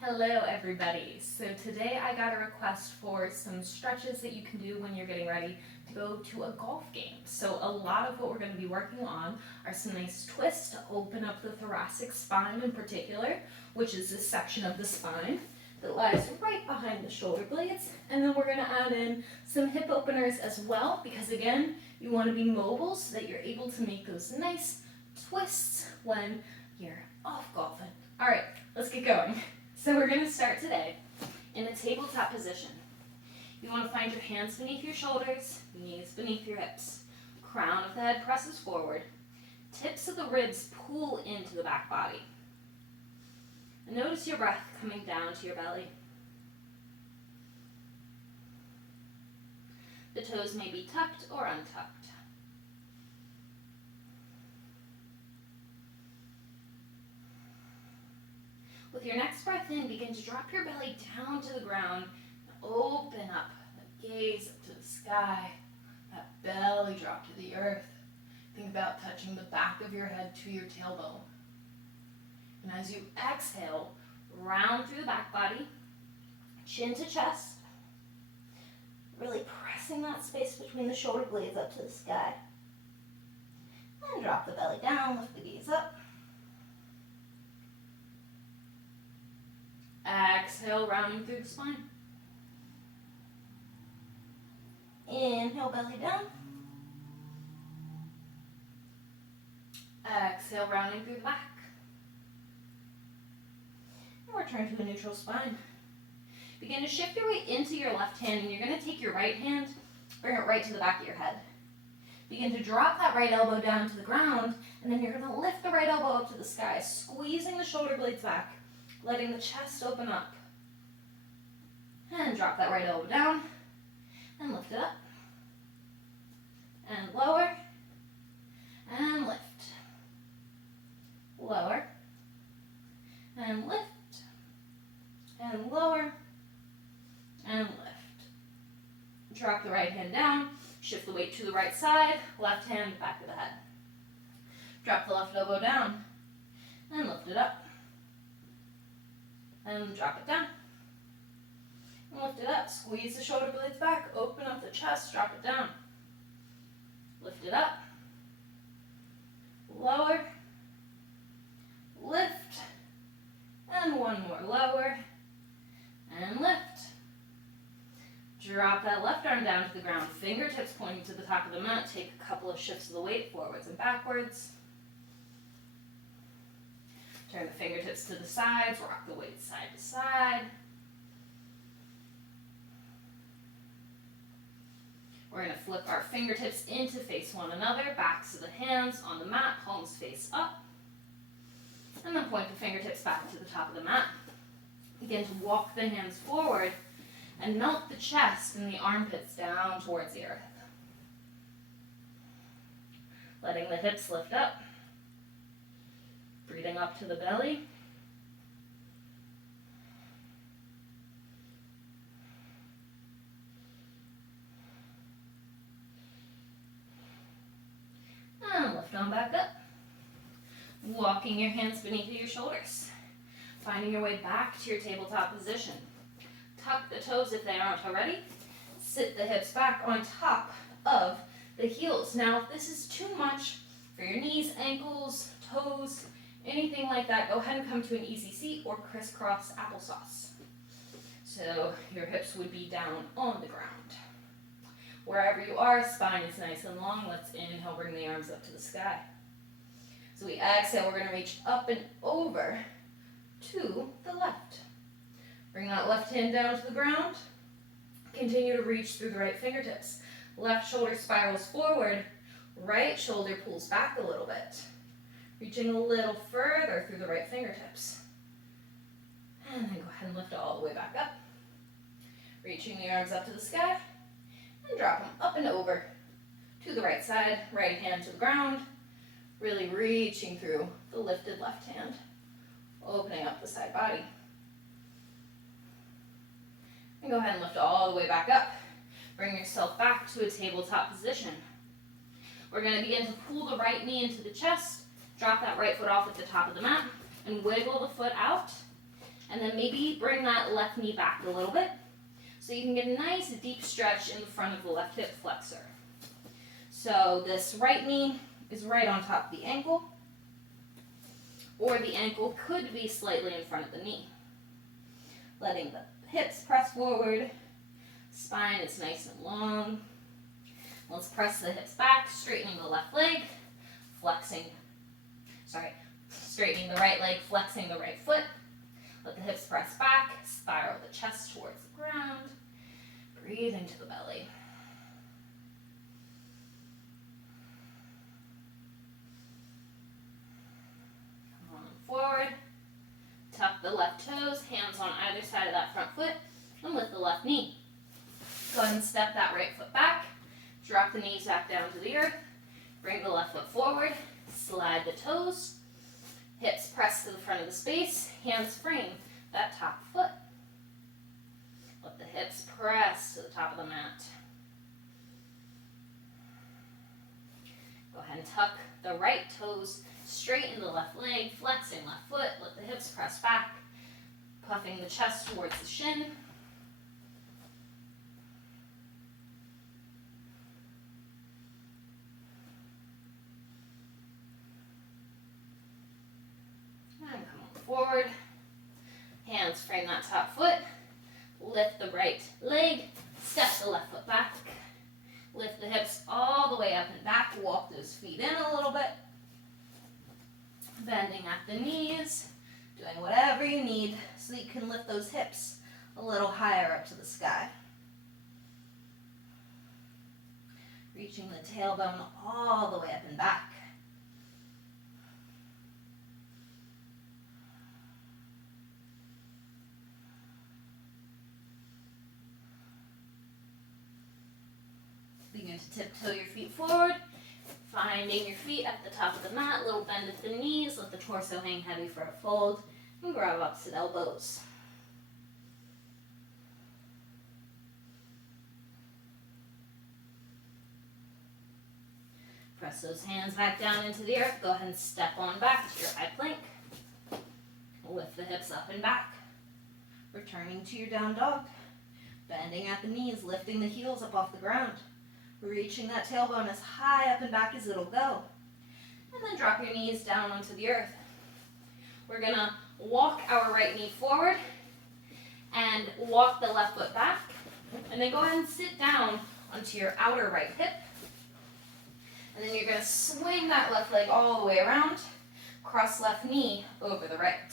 Hello everybody. So today I got a request for some stretches that you can do when you're getting ready to go to a golf game. So a lot of what we're going to be working on are some nice twists to open up the thoracic spine in particular, which is this section of the spine that lies right behind the shoulder blades. And then we're going to add in some hip openers as well, because again, you want to be mobile so that you're able to make those nice twists when you're off golfing. All right, let's get going. So we're going to start today in a tabletop position. You want to find your hands beneath your shoulders, knees beneath your hips. Crown of the head presses forward. Tips of the ribs pull into the back body. And notice your breath coming down to your belly. The toes may be tucked or untucked. With your next breath in, begin to drop your belly down to the ground and open up, gaze up to the sky, that belly drop to the earth. Think about touching the back of your head to your tailbone. And as you exhale, round through the back body, chin to chest, really pressing that space between the shoulder blades up to the sky. And drop the belly down, lift the gaze up. Exhale, rounding through the spine. Inhale, belly down. Exhale, rounding through the back. And return to a neutral spine. Begin to shift your weight into your left hand, and you're going to take your right hand, bring it right to the back of your head. Begin to drop that right elbow down to the ground, and then you're going to lift the right elbow up to the sky, squeezing the shoulder blades back, letting the chest open up. And drop that right elbow down, and lift it up. And lower, and lift. Lower, and lift, and lower, and lift. Drop the right hand down, shift the weight to the right side, left hand back of the head. Drop the left elbow down, and lift it up. And drop it down. And lift it up, squeeze the shoulder blades back, open up the chest, drop it down. Lift it up. Lower. Lift. And one more, lower. And lift. Drop that left arm down to the ground, fingertips pointing to the top of the mat. Take a couple of shifts of the weight forwards and backwards. Turn the fingertips to the sides, rock the weight side to side. We're going to flip our fingertips in to face one another, backs of the hands on the mat, palms face up. And then point the fingertips back to the top of the mat. Begin to walk the hands forward and melt the chest and the armpits down towards the earth. Letting the hips lift up. Breathing up to the belly. And lift on back up. Walking your hands beneath your shoulders. Finding your way back to your tabletop position. Tuck the toes if they aren't already. Sit the hips back on top of the heels. Now, if this is too much for your knees, ankles, toes, anything like that, go ahead and come to an easy seat or crisscross applesauce. So your hips would be down on the ground. Wherever you are, spine is nice and long. Let's inhale, bring the arms up to the sky. So we exhale, we're going to reach up and over to the left. Bring that left hand down to the ground. Continue to reach through the right fingertips. Left shoulder spirals forward. Right shoulder pulls back a little bit. Reaching a little further through the right fingertips. And then go ahead and lift it all the way back up. Reaching the arms up to the sky. And drop them up and over to the right side. Right hand to the ground. Really reaching through the lifted left hand. Opening up the side body. And go ahead and lift all the way back up. Bring yourself back to a tabletop position. We're going to begin to pull the right knee into the chest. Drop that right foot off at the top of the mat and wiggle the foot out. And And then maybe bring that left knee back a little bit so you can get a nice deep stretch in the front of the left hip flexor. So this right knee is right on top of the ankle, or the ankle could be slightly in front of the knee. Letting the hips press forward, spine is nice and long. Let's press the hips back, straightening the left leg, straightening the right leg, flexing the right foot. Let the hips press back, spiral the chest towards the ground. Breathe into the belly. Come on forward. Tuck the left toes, hands on either side of that front foot, and lift the left knee. Go ahead and step that right foot back. Drop the knees back down to the earth. Bring the left foot forward. Slide the toes. Hips press to the front of the space. Hands frame that top foot. Let the hips press to the top of the mat. Go ahead and tuck the right toes straighten the left leg, flexing left foot. Let the hips press back. Puffing the chest towards the shin. And come on forward. Hands frame that top foot. Lift the right leg. Step the left foot back. Lift the hips all the way up and back. Walk those feet in a little bit. Bending at the knees. Doing whatever you need so that you can lift those hips a little higher up to the sky. Reaching the tailbone all the way up and back. Begin to tiptoe your feet forward. Finding your feet at the top of the mat, little bend at the knees, let the torso hang heavy for a fold, and grab opposite elbows. Press those hands back down into the earth. Go ahead and step on back to your high plank. Lift the hips up and back. Returning to your down dog. Bending at the knees, lifting the heels up off the ground. Reaching that tailbone as high up and back as it'll go. And then drop your knees down onto the earth. We're going to walk our right knee forward and walk the left foot back. And then go ahead and sit down onto your outer right hip. And then you're going to swing that left leg all the way around. Cross left knee over the right.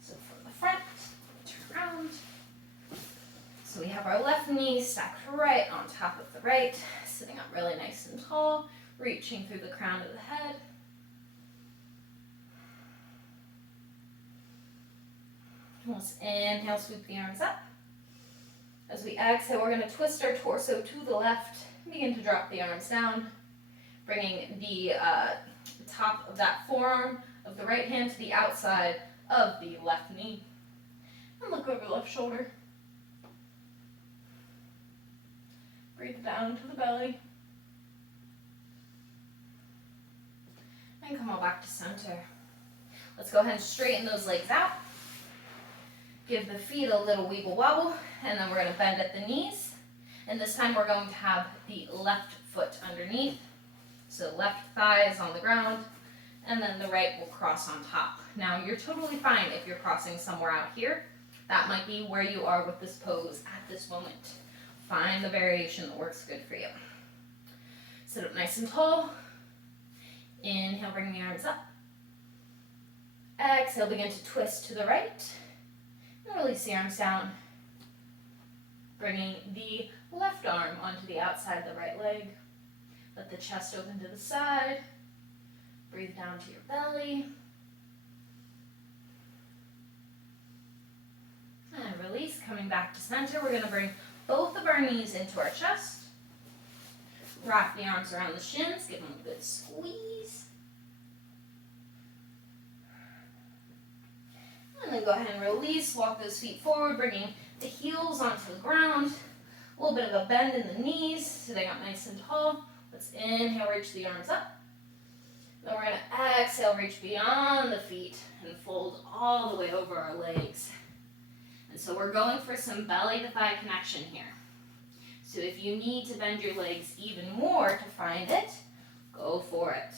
So from the front, turn around. So we have our left knee stacked right on top of the right, sitting up really nice and tall, reaching through the crown of the head. Let's inhale, sweep the arms up. As we exhale, we're going to twist our torso to the left, begin to drop the arms down, bringing the top of that forearm of the right hand to the outside of the left knee. And look over the left shoulder. Breathe down to the belly. And come on back to center. Let's go ahead and straighten those legs out. Give the feet a little wiggle wobble, and then we're going to bend at the knees. And this time we're going to have the left foot underneath. So left thigh is on the ground, and then the right will cross on top. Now you're totally fine if you're crossing somewhere out here. That might be where you are with this pose at this moment. Find the variation that works good for you. Sit up nice and tall. Inhale, bring the arms up. Exhale, begin to twist to the right. And release the arms down. Bringing the left arm onto the outside of the right leg. Let the chest open to the side. Breathe down to your belly. And release, coming back to center. We're going to bring both of our knees into our chest. Wrap the arms around the shins. Give them a good squeeze. And then go ahead and release. Walk those feet forward, bringing the heels onto the ground. A little bit of a bend in the knees, sitting up nice and tall. Let's inhale, reach the arms up. Then we're going to exhale, reach beyond the feet and fold all the way over our legs. And so we're going for some belly to thigh connection here. So if you need to bend your legs even more to find it, go for it.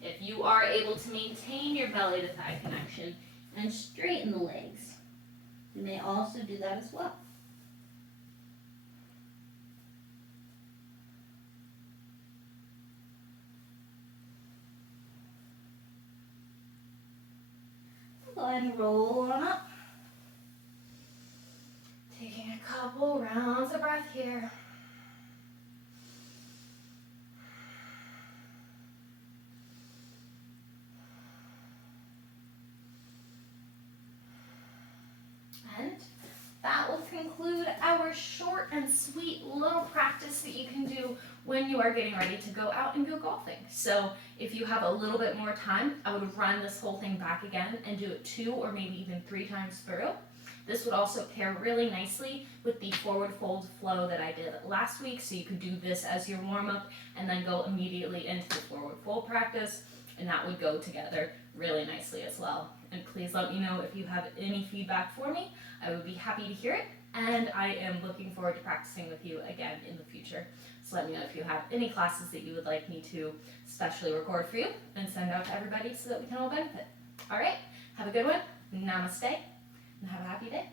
If you are able to maintain your belly to thigh connection and straighten the legs, you may also do that as well. Go ahead and roll on up. Taking a couple rounds of breath here. And that will conclude our short and sweet little practice that you can do when you are getting ready to go out and go golfing. So if you have a little bit more time, I would run this whole thing back again and do it 2 or maybe even 3 times through. This would also pair really nicely with the forward fold flow that I did last week, so you could do this as your warm-up and then go immediately into the forward fold practice, and that would go together really nicely as well. And please let me know if you have any feedback for me. I would be happy to hear it, and I am looking forward to practicing with you again in the future. So let me know if you have any classes that you would like me to specially record for you and send out to everybody so that we can all benefit. All right, have a good one. Namaste. And have a happy day.